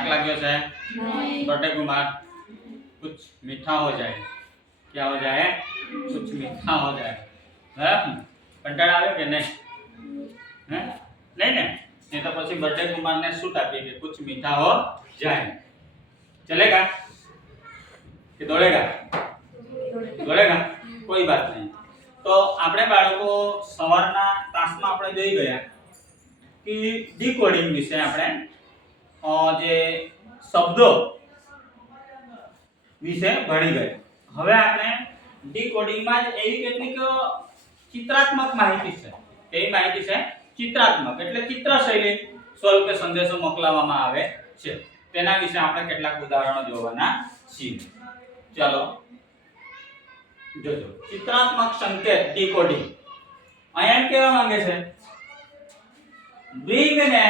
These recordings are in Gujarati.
થાક લાગ્યો છે छोटे कुमार कुछ मीठा हो जाए क्या हो जाए कुछ मीठा हो जाए બરાબર કંટાળો આવ્યો કે નહીં હે નહીં ને નહીં તો પછી બર્થડે કુમારને શૂટ આપીએ કે કુછ મીઠા હો જાય ચલેગા કે દોડેગા દોડેગા કોઈ બાત નહીં તો આપણે બાળકો સવારના તાસમાં આપણે જોઈ ગયા કે ડીકોડિંગ વિશે આપણે અ, જે શબ્દો વિશે ભણી ગયા હવે આપણે ડીકોડિંગમાં જ એવી કેટલીક ચિત્રાત્મક માહિતી છે. એવી માહિતી છે ચિત્રાત્મક, એટલે ચિત્ર શૈલી સ્વરૂપે સંદેશો મોકલાવવામાં આવે છે. તેના વિશે આપણે કેટલાક ઉદાહરણો જોવાના છીએ. ચાલો, જોજો. ચિત્રાત્મક સંકેત ડીકોડિંગ અહીંયા કેવા માંગે છે બ્રિંગને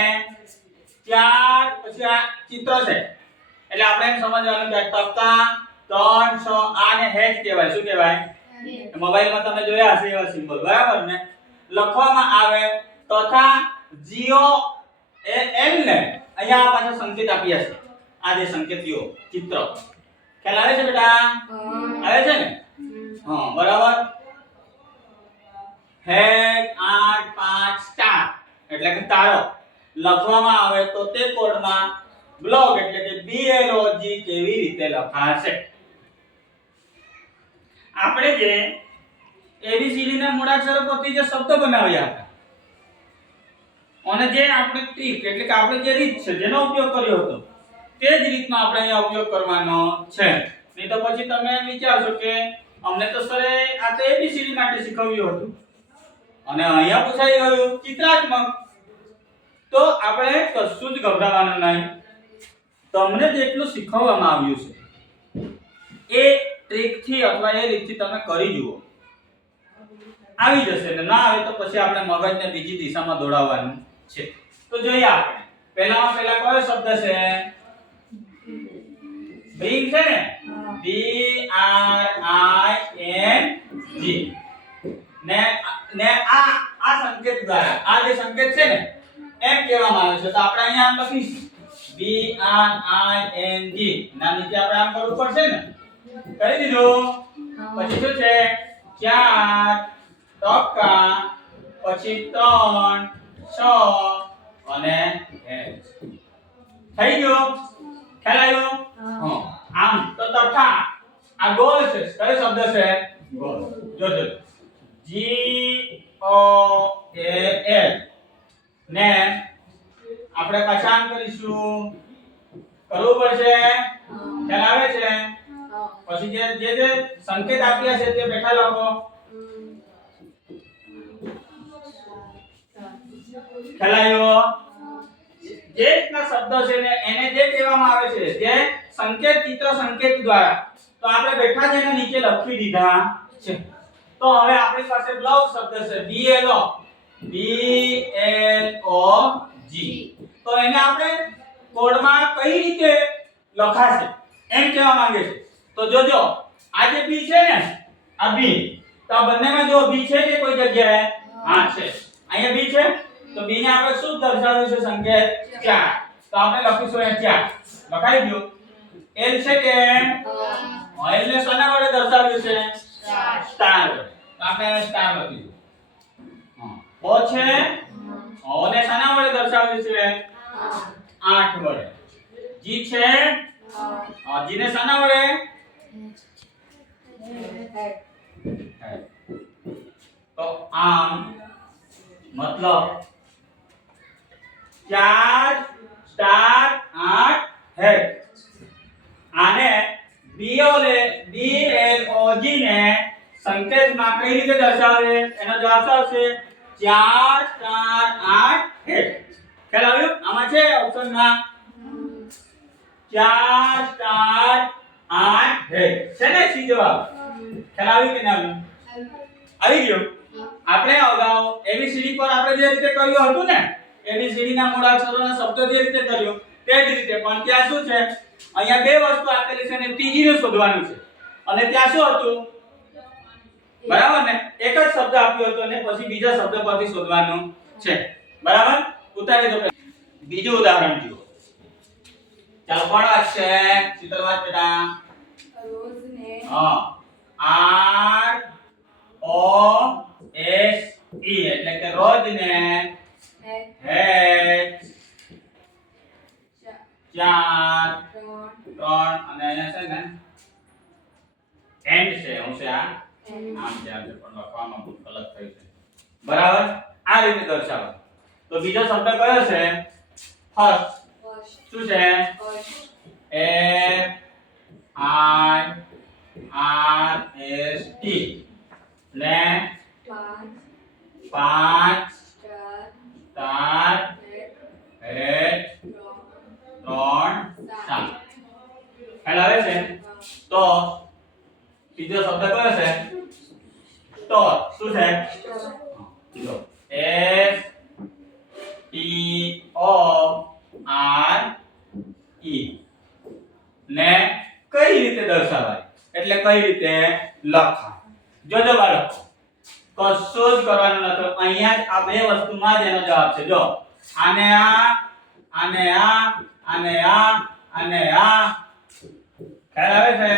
ચાર પછી આ ચિત્ર છે. એટલે આપણે એમ સમજવાનું કે ટકા ત્રણ છ આ ને હેજ કહેવાય. શું કહેવાય? મોબાઈલમાં તમે જોયા હશે એવા સિમ્બોલ. બરાબર ને? લખવામાં આવે તથા જીઓ એ એમ ને અહીંયા પાછા સંકેત આપ્યા છે આ જે સંકેતીઓ ચિત્ર. ખ્યાલ આવે છે બેટા? આવે છે ને? હા બરાબર? હેજ આઠ પાંચ ચાર એટલે કે તારો લખવામાં આવે તો તે કોડમાં બ્લોગ એટલે કે બી એલ ઓ કેવી રીતે લખાશે? આપણે જે એબીસીડી ના મૂળાક્ષરો પરથી જે શબ્દો બનાવ્યા હતા, અને જે આપણે ટ્રીક એટલે કે આપણે જે રીત છે જેનો ઉપયોગ કર્યો હતો, તે જ રીતનો આપણે અહીંયા ઉપયોગ કરવાનો છે. નહીં તો પછી તમે વિચારશો કે અમને તો સરે આ તો એબીસીડી માટે શીખવ્યું હતું, અને અહીંયા પૂછાઈ ગયું ચિત્રાત્મક. તો આપણે કશું જ ગભરાવાનું નહીં. તમને જેટલું શીખવવામાં આવ્યું છે. એ ટ્રીકથી અથવા એ રીતથી તમે કરી જુઓ. આવી જશે ને ના આવે તો પછી આપણે મગજને બીજી દિશામાં દોડાવવાનું છે. તો જોઈએ આપણે. પહેલામાં પહેલા કયો શબ્દ છે? બ્રિંગ છે ને? B R I N G. ને ને આ આ સંકેત દ્વારા આ જે સંકેત છે ને, એમ કહેવામાં આવે છે. તો આપણે અહીંયા આમ લખીશું આર આઈ એન જી ના નીચે આપણે આમ કરવું પડશે ને? કરી દીધું. પછી શું છે? ચાર ટકા પછી ત્રણ છ અને એચ. થઈ ગયું? ખ્યાલ આવ્યો? આમ તો તથા આ ગોલ છે. કયો શબ્દ છે? ગોલ. જોજો જી. ઓ એ એલ ને આપણે પાછા આમ કરીશું. કરવું પડશે ખ્યાલ આવે છે? પછી જે જે જે સંકેત આપ્યા છે તે બેઠા લખો. ખ્યાલ જે રીતના શબ્દ છે ને એને જે કહેવામાં આવે છે જે સંકેત ચિત્ર સંકેત દ્વારા. તો આપણે બેઠા જ એને નીચે લખી દીધા છે. તો હવે આપણી પાસે બ્લોક શબ્દ છે B L O B L O જી તો એને આપણે કોડમાં કઈ રીતે લખાશે? એમ કહેવા માંગે છે. તો જોજો આ જે બી છે ને આ બી તો આ બંનેમાં જો બી છે કે કોઈ જગ્યાએ? હા છે. અહીંયા બી છે? તો બી ને આપણે શું દર્શાવ્યું છે સંકેત? 4 તો આપણે લખીશું અહીંયા 4 લખાઈ ગયું? એલ છે કે એલ ને શેના વડે દર્શાવ્યું છે? સ્ટાર. વડે તો આપણે સ્ટાર લખીશું. ઓ છે? ઓ ને શેના વડે દર્શાવ્યું છે? 8 વડે. જી છે? જીને શાના વડે? તો આમ મતલબ ચાર સ્ટાર આઠ હે. આને બીઓલે બી એલ ઓ જી ને સંકેતમાં કઈ રીતે દર્શાવે? એનો જવાબ આવશે? ચાર સ્ટાર આઠ હે. ખ્યાલ આવ્યો? આમાં છે ઓપ્શનમાં ચાર સ્ટાર આઠ હે છે સી જવાબ? ખ્યાલ આવ્યું કે ના? આવી ગયો. આપણે અગાઉ એબીસીડી પર આપણે જે રીતે કર્યું હતું ને એબીસીડી ના મૂળાક્ષરોના શબ્દો જે રીતે કર્યો, તે જ રીતે. પણ ત્યાં શું છે? અહીંયા બે વસ્તુ આપેલી છે અને ત્રીજી ને શોધવાનું છે. અને ત્યાં શું હતું? બરાબર ને? એક જ શબ્દ આપ્યો હતો અને પછી બીજા શબ્દ પરથી શોધવાનું છે. બરાબર? ઉતારી દો પહેલા. બીજું ઉદાહરણ જુઓ. ચાલો કોણ વાંચશે ચિત્ર વાંચ બેટા રોજને હા. R O S E એટલે કે રોજ ને એક H ચાર ચાર ત્રણ. ત્રણ અને અહીંયા છે ને એન્ડ છે હું છે આ? એમ આમ છે આજે પણ લખવામાં ભૂલ ગલત થઈ છે. બરાબર? આ રીતે દર્શાવો. તો બીજો શબ્દ કયો છે? ફર્સ્ટ શું છે? F I R S T એટલે ને પાંચ પાંચ ચાર સાત એક એક ત્રણ ત્રણ સાત સાત ખ્યાલ આવે છે તો બીજો શબ્દ કયો છે તો શું છે જો S T O R E ને કઈ રીતે દર્શાવાય એટલે કઈ રીતે લખાય? જોજો બાળકો, કશું જ કરવાનું નથી અહીંયા આ બે વસ્તુમાં જ એનો જવાબ છે. જો, આને આ આને આ આને આ આને આ. ખ્યાલ આવે છે?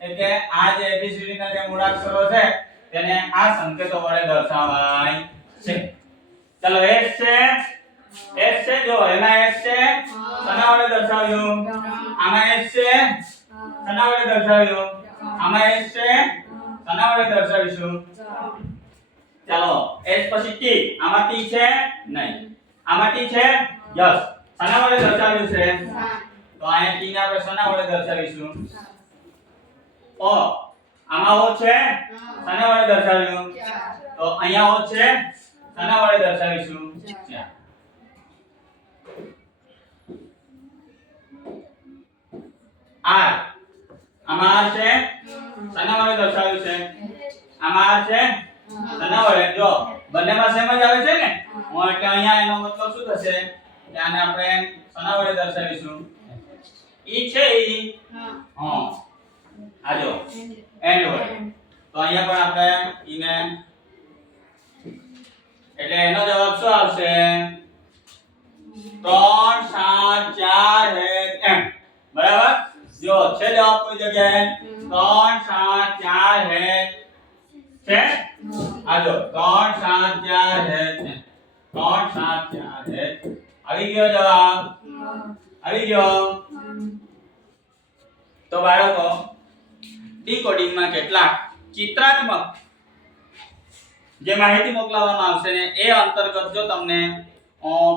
એટલે આ જે એબીસીડી ના જે મૂળાક્ષરો છે, તેને આ સંકેતો વડે દર્શાવાય છે. ચલો, S છે? S છે? જો એના S છે? સના વડે દર્શાવ્યું? આના S છે? શેના વડે દર્શાવ્યું આમાં એસ છે? શેના વડે દર્શાવીશું. ચાલો એસ પછી ટી આમાં ટી છે? નહીં. આમાં ટી છે? યસ. શેના વડે દર્શાવ્યું છે. તો અહીંયા ટી ને આપણે શેના વડે દર્શાવીશું ઓ. આમાં ઓ છે? શેના વડે દર્શાવ્યું. તો અહીંયા ઓ છે? શેના વડે દર્શાવીશું. ચાર. R આમાં r છે? શાના વડે દર્શાવ્યું છે. આમાં છે? શાના વડે જો, બંનેમાં સેમ જ આવે છે ને? એટલે અહીંયા એનો મતલબ શું થશે? કે આને આપણે શાના વડે દર્શાવીશું. ઈ છે ઈ? હા. આજો એન્ડ વડે તો અહીંયા પણ આપણે ઈને એટલે એનો જવાબ શું આવશે? 3 કોઈ જગ્યાએ? ત્રણ સાત ચાર એક છે? આ જો ત્રણ સાત ચાર એક છે ત્રણ સાત ચાર એક આવી ગયો જવાબ? આવી ગયો? તો બાળકો ડીકોડિંગમાં કેટલાક ચિત્રાત્મક જે માહિતી મોકલાવવામાં આવશે ને એ અંતર્ગત જો તમને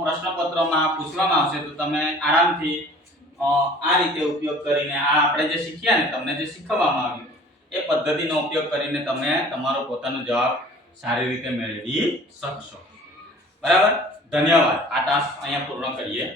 પ્રશ્નપત્રમાં પૂછવામાં આવશે તો તમે આરામથી આ રીતે ઉપયોગ કરીને આ આપણે જે શીખ્યા ને, તમને જે શીખવવામાં આવ્યું, એ પદ્ધતિનો ઉપયોગ કરીને તમે તમારો પોતાનો જવાબ સારી રીતે મેળવી શકશો. બરાબર? ધન્યવાદ. આ ટાસ્ક અહીંયા પૂર્ણ કરીએ.